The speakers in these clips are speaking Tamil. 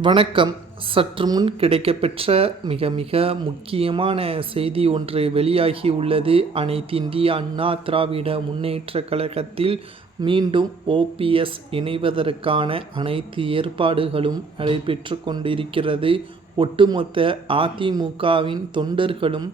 வணக்கம். சற்று முன் கிடைக்கப்பெற்ற மிக மிக முக்கியமான செய்தி ஒன்று வெளியாகி உள்ளது. அனைத்திந்திய அண்ணா திராவிட முன்னேற்ற கழகத்தில் மீண்டும் ஓபிஎஸ் இணைவதற்கான அனைத்து ஏற்பாடுகளும் நடைபெற்று கொண்டிருக்கிறது. ஒட்டுமொத்த அதிமுகவின் தொண்டர்களும்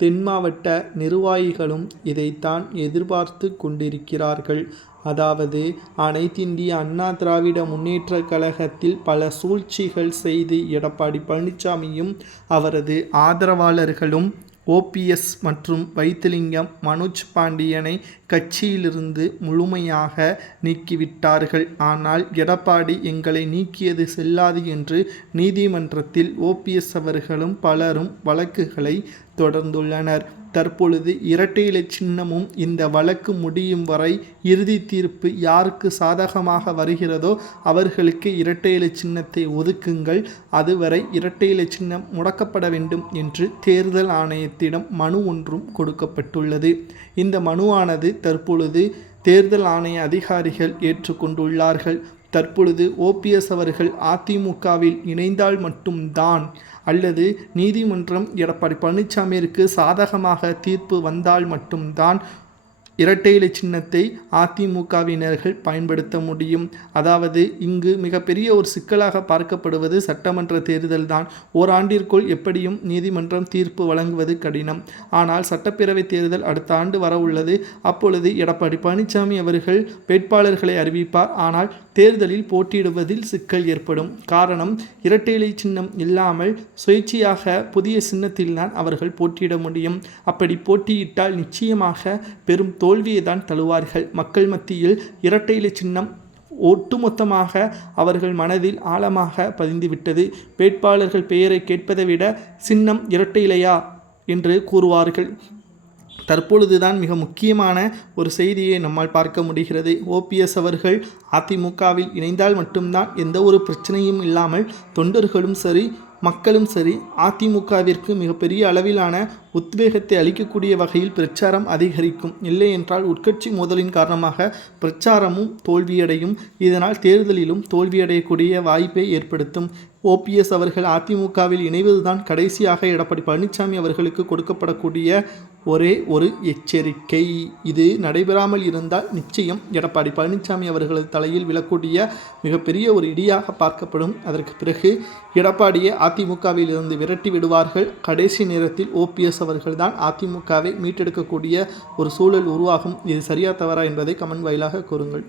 தென் மாவட்ட நிர்வாகிகளும் இதைத்தான் எதிர்பார்த்து கொண்டிருக்கிறார்கள். அதாவது அனைத்திந்திய அண்ணா திராவிட முன்னேற்ற கழகத்தில் பல சூழ்ச்சிகள் செய்து எடப்பாடி பழனிசாமியும் அவரது ஆதரவாளர்களும் ஓபிஎஸ் மற்றும் வைத்திலிங்கம் மனோஜ் பாண்டியனை கட்சியிலிருந்து முழுமையாக நீக்கிவிட்டார்கள். ஆனால் எடப்பாடி எங்களை நீக்கியது செல்லாது என்று நீதிமன்றத்தில் ஓபிஎஸ் அவர்களும் பலரும் வழக்குகளை தொடர்ந்துள்ளனர். தற்பொழுது இரட்டை இலை சின்னமும் இந்த வழக்கு முடியும் வரை இறுதி தீர்ப்பு யாருக்கு சாதகமாக வருகிறதோ அவர்களுக்கு இரட்டை இலை சின்னத்தை ஒதுக்குங்கள். அதுவரை இரட்டை இலை சின்னம் முடக்கப்பட வேண்டும் என்று தேர்தல் ஆணையத்திடம் மனு ஒன்றும் கொடுக்கப்பட்டுள்ளது. இந்த மனுவானது தற்பொழுது தேர்தல் ஆணைய அதிகாரிகள் ஏற்றுக்கொண்டுள்ளார்கள். தற்பொழுது ஓபிஎஸ் அவர்கள் அதிமுகவில் இணைந்தால் மட்டும்தான் அல்லது நீதிமன்றம் எடப்பாடி பழனிசாமியிற்கு சாதகமாக தீர்ப்பு வந்தால் மட்டும்தான் இரட்டை இலை சின்னத்தை அதிமுகவினர்கள் பயன்படுத்த முடியும். அதாவது இங்கு மிகப்பெரிய ஒரு சிக்கலாக பார்க்கப்படுவது சட்டமன்ற தேர்தல் தான் ஓராண்டிற்குள் எப்படியும் நீதிமன்றம் தீர்ப்பு வழங்குவது கடினம். ஆனால் சட்டப்பேரவை தேர்தல் அடுத்த ஆண்டு வர உள்ளது. அப்பொழுது எடப்பாடி பழனிசாமி அவர்கள் வேட்பாளர்களை அறிவிப்பார். ஆனால் தேர்தலில் போட்டியிடுவதில் சிக்கல் ஏற்படும். காரணம் இரட்டை இலை சின்னம் இல்லாமல் சுயேட்சையாக புதிய சின்னத்தில்தான் அவர்கள் போட்டியிட முடியும். அப்படி போட்டியிட்டால் நிச்சயமாக பெரும் தோல்வியை தான் தழுவார்கள். மக்கள் மத்தியில் இரட்டை இலை சின்னம் ஒட்டுமொத்தமாக அவர்கள் மனதில் ஆழமாக பதிந்துவிட்டது. வேட்பாளர்கள் பெயரை கேட்பதை விட சின்னம் இரட்டை இலையா? என்று கூறுவார்கள். தற்பொழுதுதான் மிக முக்கியமான ஒரு செய்தியை நம்மால் பார்க்க முடிகிறது. ஓபிஎஸ் அவர்கள் அதிமுகவில் இணைந்தால் மட்டும்தான் எந்த ஒரு பிரச்சனையும் இல்லாமல் தொண்டர்களும் சரி மக்களும் சரி அதிமுகவிற்கு மிகப்பெரிய அளவிலான உத்வேகத்தை அளிக்கக்கூடிய வகையில் பிரச்சாரம் அதிகரிக்கும். இல்லை என்றால் உட்கட்சி மோதலின் காரணமாக பிரச்சாரமும் தோல்வியடையும். இதனால் தேர்தலிலும் தோல்வியடையக்கூடிய வாய்ப்பை ஏற்படுத்தும். ஓபிஎஸ் அவர்கள் அதிமுகவில் இணைவதுதான் கடைசியாக எடப்பாடி பழனிசாமி அவர்களுக்கு கொடுக்கப்படக்கூடிய ஒரே ஒரு எச்சரிக்கை. இது நடைபெறாமல் இருந்தால் நிச்சயம் எடப்பாடி பழனிசாமி அவர்களது தலையில் விழக்கூடிய மிகப்பெரிய ஒரு இடியாக பார்க்கப்படும். அதற்கு பிறகு எடப்பாடியை அதிமுகவில் இருந்து விரட்டி விடுவார்கள். கடைசி நேரத்தில் ஓபிஎஸ் அவர்கள்தான் அதிமுகவை மீட்டெடுக்கக்கூடிய ஒரு சூழல் உருவாகும். இது சரியா தவறா என்பதை கமெண்ட் வாயிலாக கூறுங்கள்.